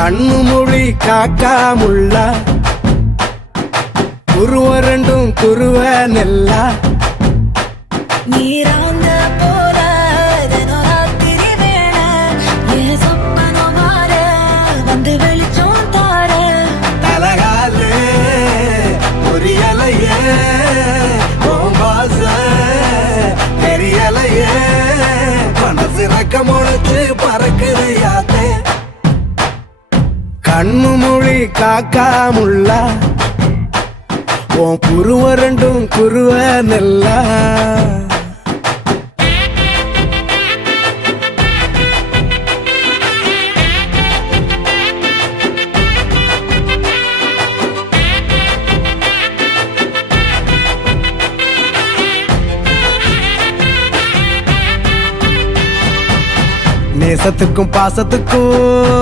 கண்ணு மொழி காக்காமுள்ள குருவ ரெண்டும் குருவ நெல்லா நீராந்த போல தினராத்திரி வேண என் சொப்பனம் மாற வந்து வெளிச்சம் தார தலகாலே பொரியலையே பாச தெரியலையே மனசு ரக்க முளைச்சு பறக்குதையாத்தே கண்ணு மொழி காக்காமுள்ள உன் குருவ ரெண்டும் குருவ நெல்லா நேசத்துக்கும் பாசத்துக்கும்